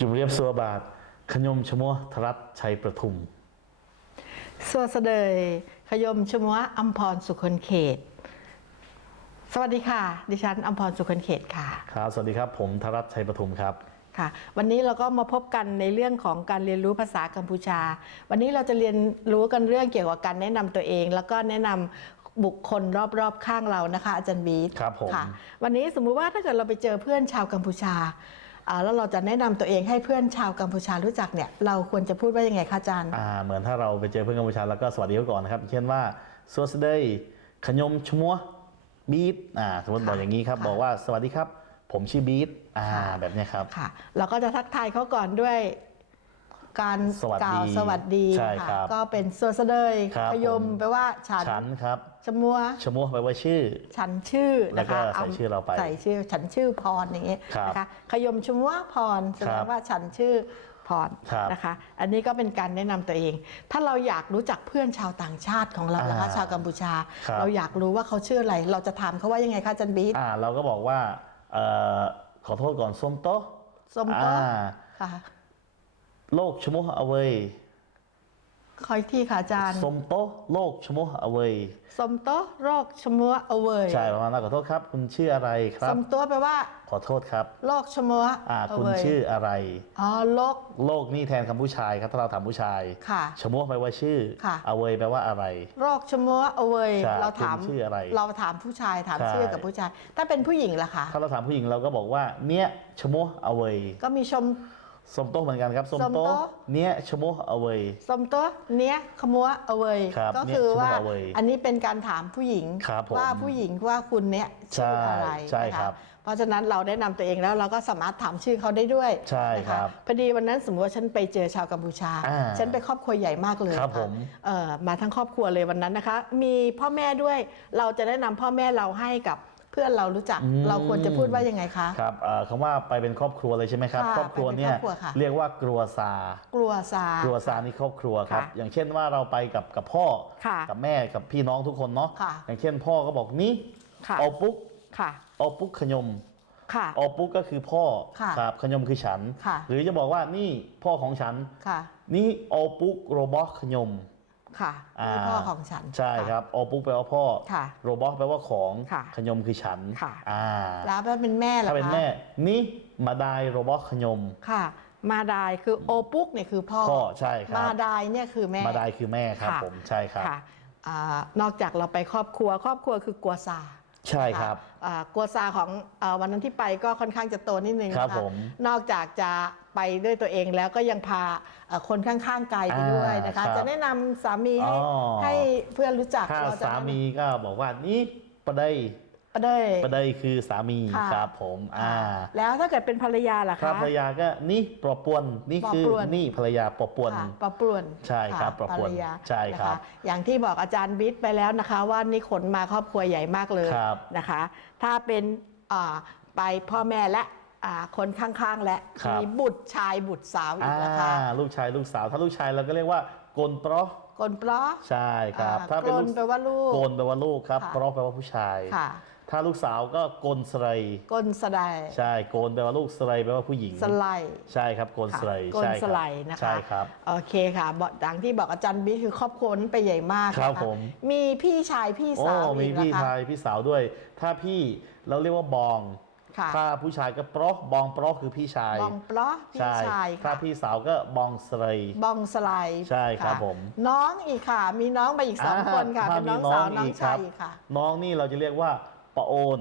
จุมเรียบสัวบาทขยมชมัวทรัตน์ชัยประทุมสวัสดีขยมชมัวอัมพรสุคนเขต สวัสดีค่ะ ดิฉันอัมพรสุคนเขตค่ะ ครับสวัสดีครับผมทรัตน์ชัยประทุมครับค่ะ วันนี้เราก็มาพบกันในเรื่องของการเรียนรู้ภาษากัมพูชา วันนี้เราจะเรียนรู้กันเรื่องเกี่ยวกับการแนะนำตัวเอง แล้วก็แนะนำบุคคลรอบๆข้างเรานะคะ อาจารย์บีทครับผมค่ะวันนี้สมมุติว่าถ้าเกิดเราไปเจอเพื่อนชาวกัมพูชาอ่า แล้วเราจะแนะนำตัวเองให้เพื่อนชาวกัมพูชารู้จักเนี่ยเราควรจะพูดว่ายังไงคะอาจารย์อ่าเหมือนถ้าเราไปเจอเพื่อนกัมพูชาแล้วก็สวัสดีเขาก่อนนะครับ เช่นว่าสวัสดีขยมชมัวบีทอ่าสมมติบอกอย่างนี้ครับค่ะบอกว่าสวัสดีครับ ผมชื่อบีทอ่าค่ะแบบเนี้ยครับค่ะเราก็จะทักทายเขาก่อนด้วย การสวัสดีกล่าวสวัสดีใช่ค่ะครับก็เป็นสวสดยครับขยมผม แปลว่าฉันฉันครับชมัวชมัวแปลว่าชื่อ ฉันชื่อแล้วนะก็คะใส่ชื่อเราไปใส่ชื่อฉันชื่อพรอย่างเงี้ยครับนะคะขยมชมัวพรแสดครังบว่าฉันชื่อพรครับนะคะ อันนี้ก็เป็นการแนะนำตัวเอง ถ้าเราอยากรู้จักเพื่อนชาวต่างชาติของเรานะคะอ่าชาวกัมพูชา ครับ เราอยากรู้ว่าเขาชื่ออะไร เราจะถามเขาว่ายังไงคะอาจันบีท อ่าเราก็บอกว่าเอ่อขอโทษก่อนส้มโตะส้มโต๊ะ อ่า ค่ะ โลกชมัวเอาไว้คอยที่ค่ะอาจารย์ส้มโตะโลกชมัวเอาไว้สมโตะโรคชมัวเอาเวยใช่ประมาณนั้นขอโทษครับ คุณชื่ออะไรครัสบ มตัวแปลว่าขอโทษครับ โรคชมัวอ่าเอาคุณเวยชื่ออะไร อ๋อโรค โลกนี่แทนคำผู้ชายครับ ถ้าเราถามผู้ชายค่ะชมัวแปลว่าชื่อค่ะเอาไว้แปลว่าอะไร โรคชมัวเอาเวยใช่เราถามคุณชื่ออะไรเราถามผู้ชายถามใช่ ชื่อกับผู้ชาย ถ้าเป็นผู้หญิงล่ะคะถ้าเราถามผู้หญิงเราก็บอกว่า เนี้ยชมัวเอาไว้ก็มีชม ส้มโตะเหมือนกันครับส้มส้มโต๊ะโตะเนี้ยชมัวเอาไว้สมตัวเนี้ยขมัวเอาเวยครับก็คือว่าเนี่ยชมัวเอาเวยอันนี้เป็นการถามผู้หญิงครับผมว่าผู้หญิงว่าคุณเนี้ยชื่ออะไรใช่นะะครับเพราะฉะนั้นเราได้นำตัวเองแล้วเราก็สามารถถามชื่อเขาได้ด้วยใช่นะะครับพอดีวันนั้นสมมติว่าฉันไปเจอชาวกัมพูชาอ่าฉันไปครอบครัวใหญ่มากเลยครับะผมเอ่อมาทั้งครอบครัวเลยวันนั้นนะคะ มีพ่อแม่ด้วยเราจะแนะนำพ่อแม่เราให้กับ เพื่อนเรารู้จักอืมเราควรจะพูดว่ายังไงคะ ครับเอ่อคำว่าไปเป็นครอบครัวเลยใช่ไหมครับค่ะครอบครัวเนี่ยไปเป็นครอบครัวค่ะเรียกว่ากลัวซา กลัวซา กลัวซานี่ครอบครัวครับค่ะอย่างเช่นว่าเราไปกับกับพ่อค่ะกับแม่ กับพี่น้องทุกคนเนาะค่ะอย่างเช่นพ่อก็บอกนี่ค่ะเอาปุ๊กค่ะเอาปุ๊กขยมค่ะเอาปุ๊กก็คือพ่อค่ะครับขยมคือฉันค่ะหรือจะบอกว่านี่พ่อของฉันค่ะนี่เอาปุ๊กโรบอทขยม ค่ะอ่านี่พ่อของฉัน ใช่ครับเอาปุ๊กแปลว่าพ่อค่ะโรบอทแปลว่าของค่ะขยมคือฉันค่ะอ่าแล้วถ้าเป็นแม่ล่ะถ้าเป็นคะแม่ นี่มาดายโรบอทขยมค่ะ มาดายคือโอปุกเนี่ยคือพ่อพ่อใช่ครับมาดายเนี่ยคือแม่มาดายคือแม่ครับค่ะผมใช่ครับค่ะอ่านอกจากเราไปครอบครัว ครอบครัวคือกัวซา ใช่ครับะอ่ากัวซาของอาวันนั้นที่ไปก็ค่อนข้างจะโตนิดนึงครับนะะผมนอกจากจะไปด้วยตัวเองแล้วก็ยังพาเอ่อคนข้างๆกายไปด้วยนะคะ อ่าครับจะแนะนำสามีให้อ๋อ ให้เพื่อนรู้จักถ้าเรจะสามีก็บอกว่านี่ประเดย ประเดยประเดยคือสามีค่ะ ครับผมอ่าแล้วถ้าเกิดเป็นภรรยาล่ะครัคะ บภรรยาก็นี่ปลอบปวนนี่คือปลอบปวน นี่ภรรยาปลอบปวน ค่ะปะปรวนใช่ครับะปะปรวนภรยาใช่ครับ นะะอย่างที่บอกอาจารย์บิ๊กไปแล้วนะคะ ว่านี่ขนมาครอบครัวใหญ่มากเลยครับ นะคะ ถ้าเป็นอ่าไปพ่อแม่และอ่าคนข้างๆ และครับ มีบุตรชายบุตรสาวอีอ่ากนะคะลูกชายลูกสาว ถ้าลูกชายเราก็เรียกว่าโกนเปราะกลปลอใช่ครับ อ่าถ้าเป็นลูโกนแปลว่าลูก โกนแปลว่าลูกครับค่ะ เปราะแปลว่าผู้ชาย ค่ะ ถ้าลูกสาวก็โกนสไลด์กลสไลด์ใช่โกนแปลว่าลูกสไลด์แปลว่าผู้หญิงสไลด์ ใช่ครับโกนสไลด์กลใช่ครับสไลด์นะคะ ใช่ครับ โอเคค่ะบอกดังที่บอกอาจารย์บิ๊กคือครอบครัวนั้นไปใหญ่มากครับนะะผม มีพี่ชายพี่โอ้สาวมีอีกพี่นะคะชายพี่สาวด้วย ถ้าพี่เราเรียกว่าบอง ค่ะถ้าผู้ชายก็เปราะบองเปราะคือพี่ชายบองปลอพี่ใช่ชายถ้าค่ะพี่สาวก็บองสไลด์บองสไลด์ใช่ครับะผม น้องอีกค่ะ มีน้องไปอีกสองอ่าคนค่ะถ้าเป็นน้องมีน้องสาวน้องอีกชายครับอีกค่ะ น้องนี่เราจะเรียกว่า ปะโอน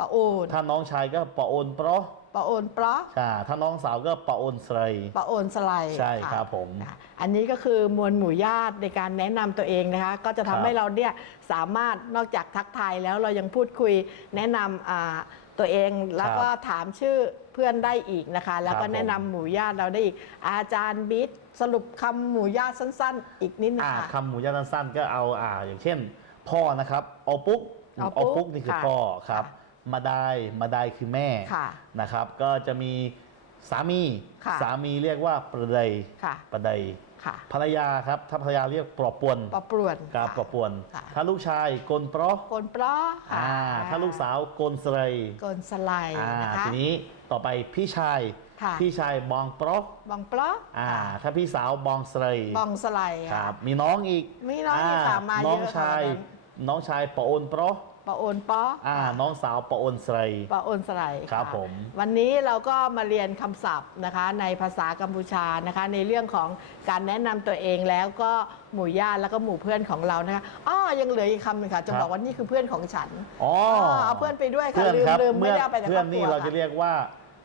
ปะอูนถ้าน้องชายก็ปะโอนเปราะปะโอนปลอใช่ถ้าน้องสาวก็ปะโอนสไลด์ปะโอนสไลด์ใช่ะครับผมค่ะอันนี้ก็คือมวลหมู่ญาติในการแนะนำตัวเองนะคะ ก็จะครัทำบ ให้เราเนี่ยสามารถนอกจากทักทายแล้วเรายังพูดคุยแนะนำอ่าตัวเองแล้วก็ถามชื่อเพื่อนได้อีกนะคะ แล้วก็แนะนำหมู่ญาติเราได้อีก อาจารย์บิ๊กสรุปคำหมู่ญาติสั้น ๆ อีกนิดนึงอ่าค่ะ คำหมู่ญาติสั้นๆก็เอาอ่าอย่างเช่น พ่อนะครับ เอาปุ๊ก เอาปุ๊กปุ๊กนี่คือค่ะพ่อครับค่ะมาดายมาดายคือแม่ค่ะนะครับ ก็จะมีสามีค่ะสามีเรียกว่าประเดยค่ะประเดยค่ะภรรยาครับถ้าภรรยาเรียกปลอบปวนปะปรวนกับค่ะปลอบปวนค่ะถ้าลูกชายโกนเปราะโกนปลอค่ะอ่าถ้าลูกสาวโกนสไลด์โกนสไลด์อ่านะคะทีนี้ต่อไปพี่ชายค่ะพี่ชายบองโปรบองปลออ่าค่ะถ้าพี่สาวบองสไลบองสไลด์คค่ะรับ มีน้องอีกมีน้องอีกค่ะมาน้องเยอะชายค่ะน้องชายปะโอนโปร ปะโอนปออ่าค่ะน้องสาวปะโอนสไลปะโอนสไลด์ครับะผม วันนี้เราก็มาเรียนคำศัพท์นะคะ ในภาษากัมพูชานะคะ ในเรื่องของการแนะนำตัวเองแล้วก็หมู่ญาติแล้วก็หมู่เพื่อนของเรานะคะอ้อยังเหลืออีกคำหนึงค่ะ จะบอกว่านี่คือเพื่อนของฉันอ๋อเอาเพื่อนไปด้วยค่ะเพื่อนลืมครับลืมไม่เมื่อได้เอาไปแต่เพื่อนครอบครัวนี่เราจะค่ะเรียกว่า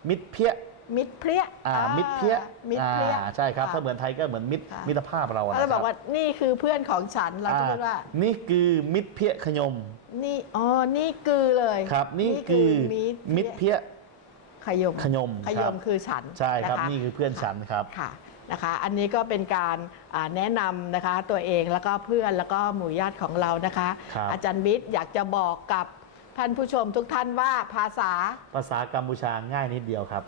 มิตรเพี้ยมิตรเพลี้ยอ่าอ่า มิตรเพี้ยมิตรเพลี้ยอ่าใช่ครับะถ้าเหมือนไทยก็เหมือนมิตรค่ะมิตรภาพเราอะแล้วนะเราคบรัอกว่านี่คือเพื่อนของฉัน เราจะพูดว่าอ่นี่คือมิตรเพี้ยขยม นี่อ๋อนี่คือเลยครับ นี่คือมิมิตรเพี้ยขยมขยมขคยรับมคือฉันใช่ครับะะนี่คือเพื่อนฉันครับค่ะนะคะ อันนี้ก็เป็นการอ่าแนะนำนะคะตัวเองแล้วก็เพื่อนแล้วก็หมู่ญาติของเรานะคะครับอาจารย์บิ๊กอยากจะบอกกับท่านผู้ชมทุกท่านว่าภาษาภาษากัมพูชาง่ายนิดเดียวครับ